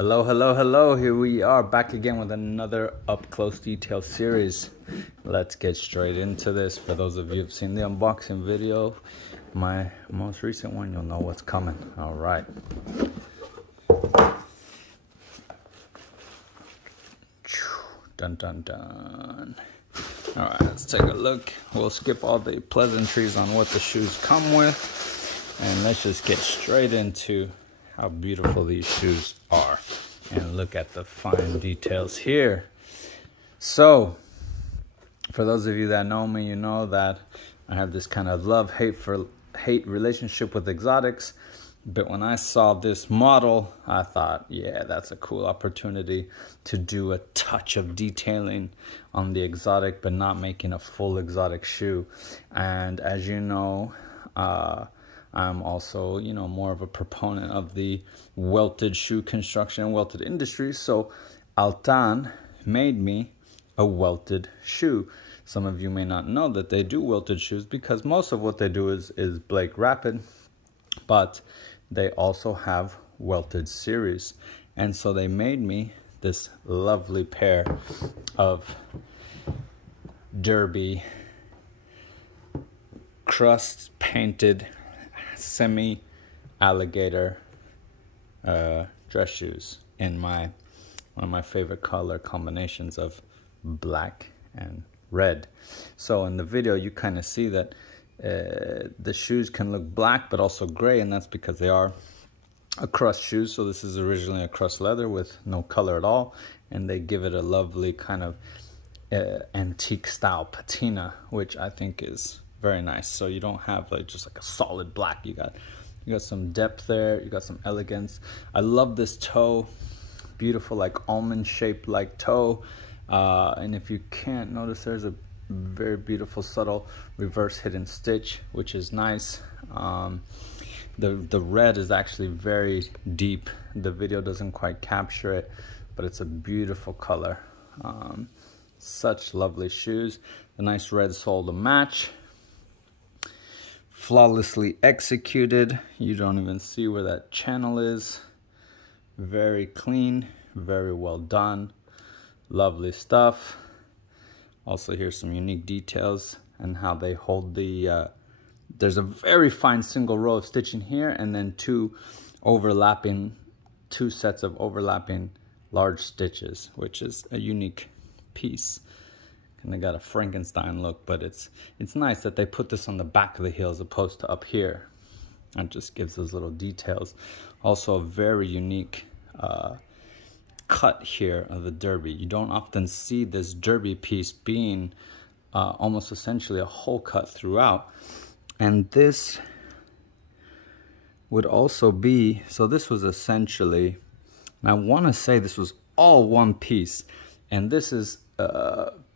Hello, hello, hello. Here we are back again with another up close detail series. Let's get straight into this. For those of you who've seen the unboxing video, my most recent one, you'll know what's coming. All right. Dun, dun, dun. All right, let's take a look. We'll skip all the pleasantries on what the shoes come with, and let's just get straight into how beautiful these shoes are. And look at the fine details here. So, for those of you that know me, you know that I have this kind of love-hate relationship with exotics. But when I saw this model, I thought, yeah, that's a cool opportunity to do a touch of detailing on the exotic, but not making a full exotic shoe. And as you know, I'm also, more of a proponent of the welted shoe construction and welted industry. So Altan made me a welted shoe. Some of you may not know that they do welted shoes because most of what they do is Blake Rapid, but they also have welted series. And so they made me this lovely pair of derby crust painted semi alligator dress shoes in one of my favorite color combinations of black and red. So in the video you kind of see that the shoes can look black but also gray, and that's because they are a crust shoe. So this is originally a crust leather with no color at all, and they give it a lovely kind of antique style patina, which I think is very nice. So you don't have just a solid black. You got some depth there, you got some elegance. I love this toe, beautiful like almond shaped like toe, and if you can't notice, there's a very beautiful subtle reverse hidden stitch, which is nice. The red is actually very deep. The video doesn't quite capture it, but it's a beautiful color. Such lovely shoes. The nice red sole to match. Flawlessly executed. You don't even see where that channel is. Very clean, very well done. Lovely stuff. Also, here's some unique details and how they hold the, there's a very fine single row of stitching here, and then two sets of overlapping large stitches, which is a unique piece. And they got a Frankenstein look, but it's nice that they put this on the back of the heel as opposed to up here. That just gives those little details. Also a very unique cut here of the derby. You don't often see this derby piece being almost essentially a hole cut throughout. And this would also be, so this was essentially, and I want to say this was all one piece, and this is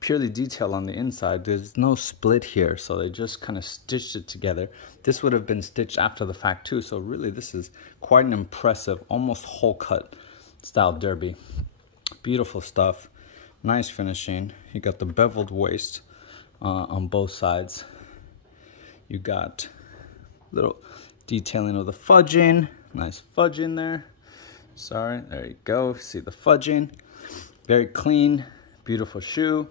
purely detail on the inside. There's no split here, so they just kind of stitched it together. This would have been stitched after the fact too, so really this is quite an impressive, almost hole cut style derby. Beautiful stuff, nice finishing. You got the beveled waist on both sides. You got little detailing of the fudging, nice fudging there. Sorry, there you go, see the fudging. Very clean, beautiful shoe.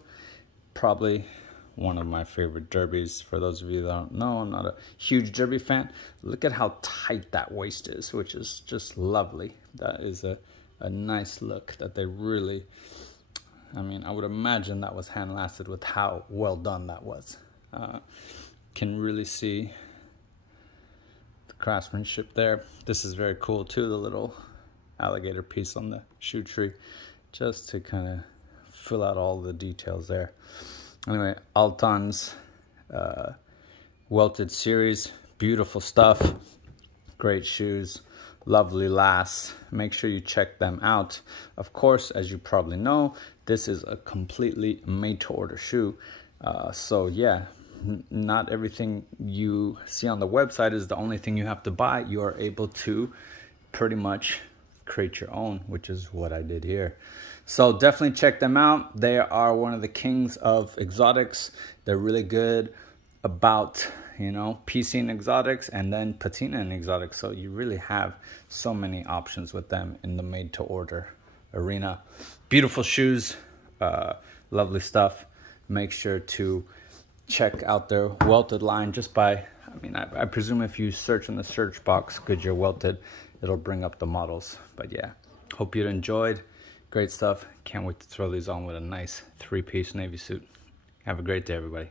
Probably one of my favorite derbies. For those of you that don't know, I'm not a huge derby fan. Look at how tight that waist is, which is just lovely. That is a nice look that they really, I would imagine that was hand lasted with how well done that was. Can really see the craftsmanship there. This is very cool too, the little alligator piece on the shoe tree, just to kind of fill out all the details there. Anyway, Altan's welted series, beautiful stuff, great shoes, lovely lasts. Make sure you check them out. Of course, as you probably know, this is a completely made to order shoe. So yeah, not everything you see on the website is the only thing you have to buy. You are able to pretty much create your own, which is what I did here. So definitely check them out. They are one of the kings of exotics. They're really good about you know, PC and exotics, and then patina and exotics. So you really have so many options with them in the made to order arena. Beautiful shoes, lovely stuff. Make sure to check out their welted line just by, I mean, I presume if you search in the search box Goodyear Welted, it'll bring up the models. But yeah, hope you enjoyed. Great stuff. Can't wait to throw these on with a nice 3-piece navy suit. Have a great day, everybody.